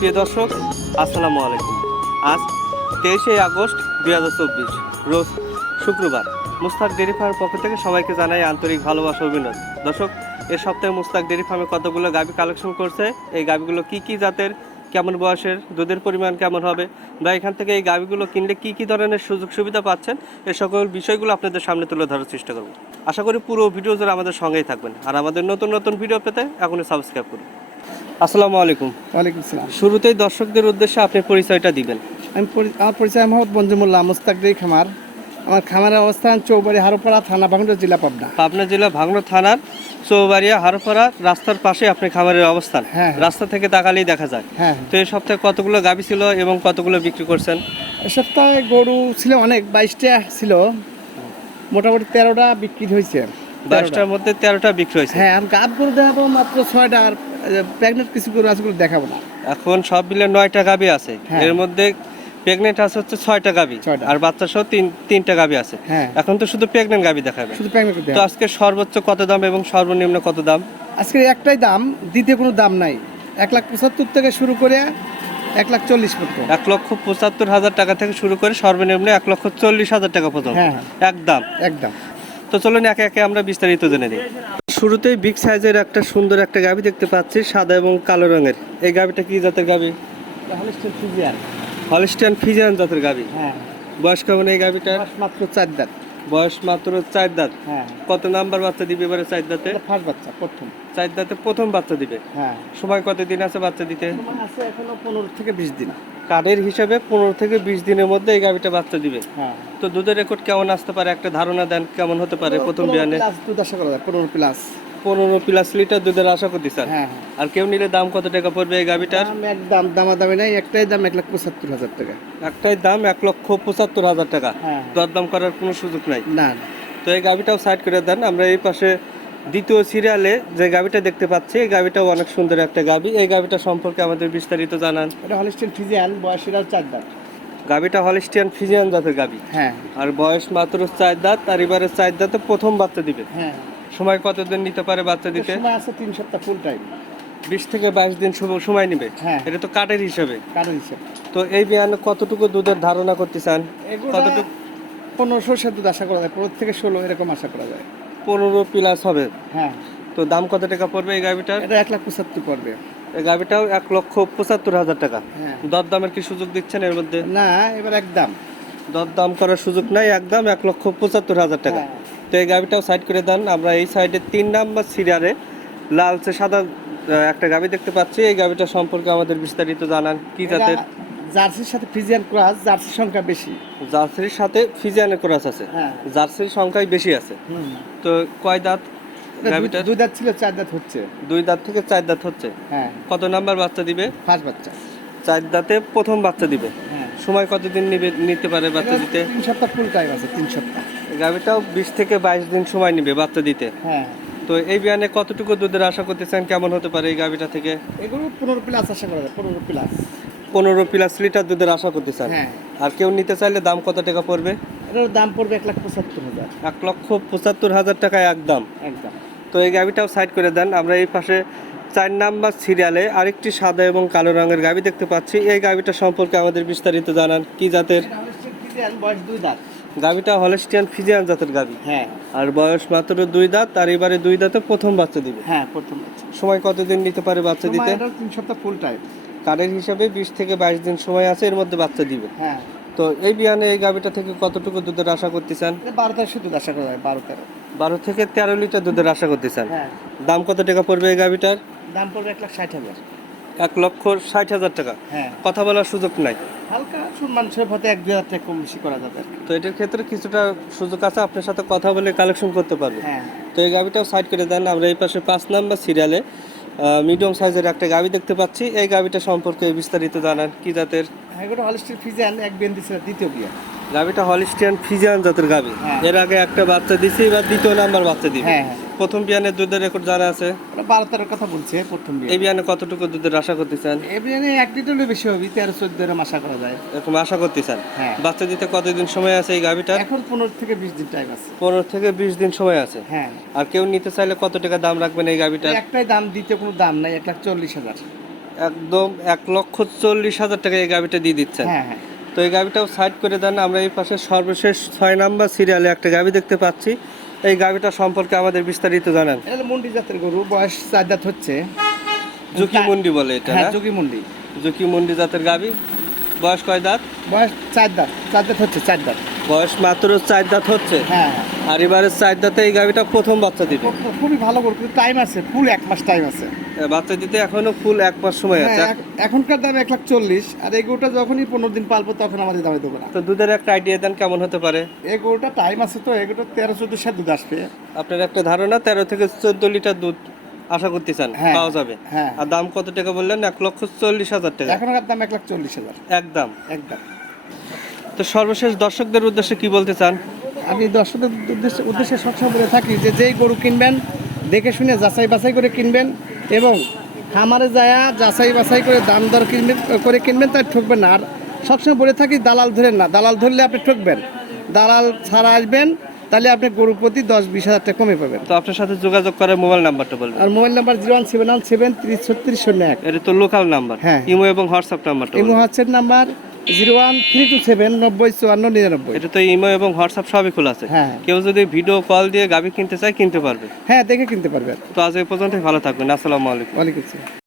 প্রিয় দর্শক, আসসালামু আলাইকুম। আজ তেইশে আগস্ট দুই হাজার চব্বিশ, রোজ শুক্রবার। মুস্তাক ডেরি ফার্মের পক্ষ থেকে সবাইকে জানাই আন্তরিক ভালোবাসা অভিনন্দন। দর্শক, এ সপ্তাহে মুস্তাক ডেরি ফার্মে কতগুলো গাভি কালেকশন করছে, এই গাভিগুলো কি কি জাতের, কেমন বয়সের, দুধের পরিমাণ কেমন হবে, বা এখান থেকে এই গাভিগুলো কিনলে কি কি ধরনের সুযোগ সুবিধা পাচ্ছেন, এ সকল বিষয়গুলো আপনাদের সামনে তুলে ধরার চেষ্টা করব। আশা করি পুরো ভিডিও জুড়ে আমাদের সঙ্গেই থাকবেন। আর আমাদের নতুন নতুন ভিডিও পেতে এখনই সাবস্ক্রাইব করুন। আসসালামু আলাইকুম। ওয়ালাইকুম শুরুতেই দর্শকদের উদ্দেশ্যে আপনি পরিচয়টা দিবেন। আমি আমার পরিচয় মোহাম্মদ মঞ্জুমুল্লাহ মুস্তাকদি খামার। আমার খামারের অবস্থান চৌবাড়ি হারোপাড়া থানা বাংলা জেলা পাবনা। পাবনা জেলা ভাঙড় থানার চৌবাড়িয়া হারোপাড়া রাস্তার পাশে আপনি খামারের অবস্থান। হ্যাঁ। রাস্তা থেকে তাকালেই দেখা যায়। হ্যাঁ তো এই সপ্তাহে কতগুলো গাবি ছিল এবং কতগুলো বিক্রি করছেন? এ সপ্তাহে গরু ছিল অনেক বাইশটা ছিল। মোটামুটি তেরোটা বিক্রি হয়েছে। বাইশটার মধ্যে তেরোটা বিক্রি হয়েছে। হ্যাঁ আর গাব গরু দেখাবো মাত্র ছয়টা আর প্রেগনেন্ট কিছু গরু আছে দেখাবো না। এখন সব মিলে নয়টা গাবি আছে। হ্যাঁ। এর মধ্যে প্রেগনেন্ট আছে হচ্ছে ছয়টা গাবি। আর বাচ্চা সহ তিন তিনটা গাবি আছে। হ্যাঁ। এখন তো শুধু প্রেগনেন্ট গাবি দেখাবে। শুধু তো আজকে সর্বোচ্চ কত দাম এবং সর্বনিম্ন কত দাম? আজকে একটাই দাম দ্বিতীয় কোনো দাম নাই। এক লাখ পঁচাত্তর থেকে শুরু করে এক লাখ চল্লিশ পর্যন্ত। এক লক্ষ পঁচাত্তর হাজার টাকা থেকে শুরু করে সর্বনিম্ন এক লক্ষ চল্লিশ হাজার টাকা পর্যন্ত। হ্যাঁ। একদম। একদম। তো চলুন একে একে আমরা বিস্তারিত জেনে নিই। শুরুতেই বিগ সাইজের একটা সুন্দর একটা গাভি দেখতে পাচ্ছি সাদা এবং কালো রঙের। এই গাভিটা কি জাতের গাভি? হলিস্টিয়ান ফিজিয়ান জাতের গাভি। হ্যাঁ। বয়স্ক কেমন এই গাভিটা মাত্র চার দাঁত। বয়স মাত্র চার দাঁত। হ্যাঁ। কত নাম্বার বাচ্চা দিবে এবারে চার দাঁতে? ফার্স্ট বাচ্চা প্রথম। চার দাঁতে প্রথম বাচ্চা দিবে? হ্যাঁ। সময় কত দিন আছে বাচ্চা দিতে? আছে এখনও পনেরো থেকে বিশ দিন। কার্ডের হিসাবে পনেরো থেকে বিশ দিনের মধ্যে এই গাভিটা বাচ্চা দিবে। হ্যাঁ। তো দুধের রেকর্ড কেমন আসতে পারে? একটা ধারণা দেন কেমন হতে পারে প্রথম বিয়ানে? দুধ আশা করা যায় পনেরো প্লাস পনেরো প্লাস লিটার দুধের আশা করতে স্যার। হ্যাঁ আর কেউ নিলে দাম কত টাকা পড়বে এই গাভিটার? দাম একদম দামাদামি নাই একটাই দাম এক লাখ পঁচাত্তর হাজার টাকা। একটাই দাম এক লক্ষ পঁচাত্তর হাজার টাকা। হ্যাঁ দরদাম করার কোনো সুযোগ নাই। না তো এই গাভিটাও সাইড করে দেন। আমরা এই পাশে দ্বিতীয় সিরিয়ালে যে গাভিটা দেখতে পাচ্ছি এই গাভিটাও অনেক সুন্দর একটা গাভি। এই গাভিটা সম্পর্কে আমাদের বিস্তারিত জানান। এটা হলিস্টিন ফিজিয়ান বয়সীরাও চার দাঁত। গাভিটা হলিস্টিয়ান ফিজিয়ান জাতের গাভি। হ্যাঁ। আর বয়স মাত্র চার দাঁত আর এবারে চার দাঁতে প্রথম বাচ্চা দিবে। হ্যাঁ। সময় কতদিন নিতে পারে বাচ্চা দিতে? সময় আছে তিন সপ্তাহ ফুল টাইম বিশ থেকে বাইশ দিন সময় নেবে? হ্যাঁ। এটা তো কাঠের হিসাবে। কারও হিসেবে। তো এই বিয়ানে কতটুকু দুধের ধারণা করতে চান? কতটুকু পনেরোশো সে দুধ আশা করা যায় পনেরো থেকে ষোলো এরকম আশা করা যায়। পনেরো প্লাস হবে। হ্যাঁ। তো দাম কত টাকা পড়বে এই গাভিটার এটা এক লাখ পঁচাত্তর পড়বে। এই গাভিটাও এক লক্ষ পঁচাত্তর হাজার টাকা। হ্যাঁ। দরদামের কি সুযোগ দিচ্ছেন এর মধ্যে? না এবার একদম দরদাম করার সুযোগ নাই একদম এক লক্ষ পঁচাত্তর হাজার টাকা। হ্যাঁ। তো এই গাভিটাও সাইড করে দেন। আমরা এই সাইডে তিন নাম্বার সিরিয়ালে লালচে সাদা একটা গাভি দেখতে পাচ্ছি। এই গাভিটা সম্পর্কে আমাদের বিস্তারিত জানান। কি জাতের? জার্সির সাথে ফিজিয়ান ক্রাস জার্সির সংখ্যা বেশি। জার্সির সাথে ফিজিয়ানের ক্রস আছে। হ্যাঁ। জার্সির সংখ্যাই বেশি আছে। তো কয় দাঁত দুই- দাঁত ছিল চার দাঁত হচ্ছে। দুই দাঁত থেকে চার দাঁত হচ্ছে। হ্যাঁ। কত নাম্বার বাচ্চা দিবে? ফার্স্ট বাচ্চা। চার দাঁতে প্রথম বাচ্চা দিবে। সময় কতদিন নিবে নিতে পারে বাচ্চা দিতে? তিন সপ্তাহ ফুল টাইম আছে তিন সপ্তাহ। গাভিটাও বিশ থেকে বাইশ দিন সময় নিবে বাচ্চা দিতে। হ্যাঁ। তো এই বিয়ানে কতটুকু দুধের আশা করতেছেন? কেমন হতে পারে এই গাভিটা থেকে? এগুলো পনেরো প্লাস আশা করা যায় পনেরো প্লাস পনেরো প্লাস লিটার দুধের আশা করতে চান আর কেউ নিতে চাইলে দাম কত টাকা পড়বে? এটার দাম পড়বে এক লাখ পঁচাত্তর হাজার। এক লক্ষ পঁচাত্তর হাজার টাকায় একদম একদম। তো এই গাভিটাও সাইড করে দেন। আমরা এই পাশে চার নাম্বার সিরিয়ালে আরেকটি সাদা এবং কালো রঙের গাভি দেখতে পাচ্ছি। এই গাভিটা সম্পর্কে আমাদের বিস্তারিত জানান। কি জাতের? গাভিটা হলেস্টিয়ান ফিজিয়ান জাতের গাভি হ্যাঁ। আর বয়স মাত্র দুই দাঁত আর এবারে দুই দাঁতে প্রথম বাচ্চা দিবে। হ্যাঁ প্রথম সময় কতদিন নিতে পারে বাচ্চা দিতে? তিন সপ্তাহ ফুল টাইম কার্ডের হিসাবে বিশ থেকে বাইশ দিন সময় আছে এর মধ্যে বাচ্চা দিবে। হ্যাঁ। তো এই বিয়ানে এই গাভিটা থেকে কতটুকু দুধের আশা করতে চান বারো তেরো শুধু আশা করা যায় বারো তেরো। বারো থেকে তেরো লিটার দুধের আশা করতে চান হ্যাঁ। দাম কত টাকা পড়বে এই গাভিটার দাম পড়বে এক লাখ ষাট হাজার। এক লক্ষ ষাট হাজার টাকা। হ্যাঁ। কথা বলার সুযোগ নাই। হালকা সব হতে এক দুই হাজার টাকা কম বেশি করা যাবে তো এটার ক্ষেত্রে কিছুটা সুযোগ আছে আপনার সাথে কথা বলে কালেকশন করতে পারবে। হ্যাঁ। তো এই গাভিটাও সাইড করে দেন আমরা এই পাশে পাঁচ নাম্বার সিরিয়ালে মিডিয়াম সাইজের একটা গাভি দেখতে পাচ্ছি। এই গাভিটা সম্পর্কে বিস্তারিত জানান কি জাতের? হ্যাঁ এগুলো হলিস্টির ফিজিয়ান এক বিয়ান দিছিল দ্বিতীয় বিয়া। গাভিটা হলিস্টিয়ান ফিজিয়ান জাতের গাভি হ্যাঁ। এর আগে একটা বাচ্চা দিছে এবার দ্বিতীয় নাম্বার বাচ্চা দিবে। হ্যাঁ হ্যাঁ। প্রথম বিয়ানের দুধের রেকর্ড জানা আছে? বারো তেরোর কথা বলছে প্রথম বিয়া এই বিয়ানে কতটুকু দুধের আশা করতে চান এই বিয়ানে এক লিটারও বেশি হবে তেরো চোদ্দ এরম আশা করা যায়। এরকম আশা করতে চান হ্যাঁ। বাচ্চা দিতে কতদিন সময় আছে এই গাভিটার? এখন পনেরো থেকে বিশ দিন টাইম আছে। পনেরো থেকে বিশ দিন সময় আছে? হ্যাঁ। আর কেউ নিতে চাইলে কত টাকা দাম রাখবেন এই গাভিটার? একটাই দাম দিতে কোনো দাম নাই এক লাখ চল্লিশ হাজার। একদম এক লক্ষ চল্লিশ হাজার টাকা এই গাভিটা দিয়ে দিচ্ছেন। হ্যাঁ হ্যাঁ। তো এই গাভিটাও সাইড করে দেন আমরা এই পাশে সর্বশেষ ছয় নাম্বার সিরিয়ালে একটা গাভি দেখতে পাচ্ছি। এই গাভিটা সম্পর্কে আমাদের বিস্তারিত জানান। এটা মুন্ডি জাতের গরু বয়স চার দাঁত হচ্ছে। জুকি মুন্ডি বলে এটা হ্যাঁ জুকি মুন্ডি। জুকি মুন্ডি জাতের গাভি। বয়স কয় দাঁত? বয়স চার দাঁত চার দাঁত হচ্ছে চার দাঁত। বয়স মাত্র চার দাঁত হচ্ছে। হ্যাঁ। আর এবারে চার দাঁতে এই গাভিটা প্রথম বাচ্চা দিবে। খুবই ভালো কিন্তু টাইম আছে ফুল এক মাস টাইম আছে। বাচ্চা দিতে এখনও ফুল এক মাস সময় আছে। হ্যাঁ, এখনকার দাম এক লাখ চল্লিশ আর এই গরুটা যখনই পনেরো দিন পালবো তখন আমাদের দামে দেবো না। তো দুধের একটা আইডিয়া দেন কেমন হতে পারে? এই গরুটা টাইম আছে তো এই গরুটা তেরো চোদ্দ সাত দুধ আসবে। আপনার একটা ধারণা তেরো থেকে চোদ্দ লিটার দুধ আশা করতেছেন হ্যাঁ, পাওয়া যাবে। হ্যাঁ। আর দাম কত টাকা বললেন? এক লক্ষ চল্লিশ হাজার টাকা। এখনকার দাম এক লাখ চল্লিশ হাজার। একদম। একদম। তো সর্বশেষ দর্শকদের উদ্দেশ্যে কি বলতে চান? আমি দর্শকদের উদ্দেশ্যে উদ্দেশ্যে সবসময় বলে থাকি যে যেই গরু কিনবেন দেখে শুনে যাচাই বাছাই করে কিনবেন এবং খামারে যায়া যাচাই বাছাই করে দাম দর কিনবেন করে কিনবেন তাই ঠকবেন না। আর সবসময় বলে থাকি দালাল ধরেন না। দালাল ধরলে আপনি ঠকবেন। দালাল ছাড়া আসবেন তাহলে আপনি গরু প্রতি দশ বিশ হাজার টাকা কমে পাবেন। তো আপনার সাথে যোগাযোগ করার মোবাইল নাম্বারটা বলবেন। আর mobile number zero one seven one seven ত্রিশ ছত্রিশ শূন্য এক। এটা তো লোকাল নাম্বার হ্যাঁ। ইমো এবং হোয়াটসঅ্যাপ নাম্বারটা imo. WhatsApp number zero one three two seven নব্বই চুয়ান্ন নিরানব্বই। এটা তো ইমো এবং হোয়াটসঅ্যাপ সবই খোলা আছে। হ্যাঁ। কেউ যদি ভিডিও কল দিয়ে গাভি কিনতে চায় কিনতে পারবে। হ্যাঁ দেখে কিনতে পারবে। তো আজ এই পর্যন্তই ভালো থাকবেন। আসসালামু আলাইকুম। ওয়ালাইকুম আসসালাম।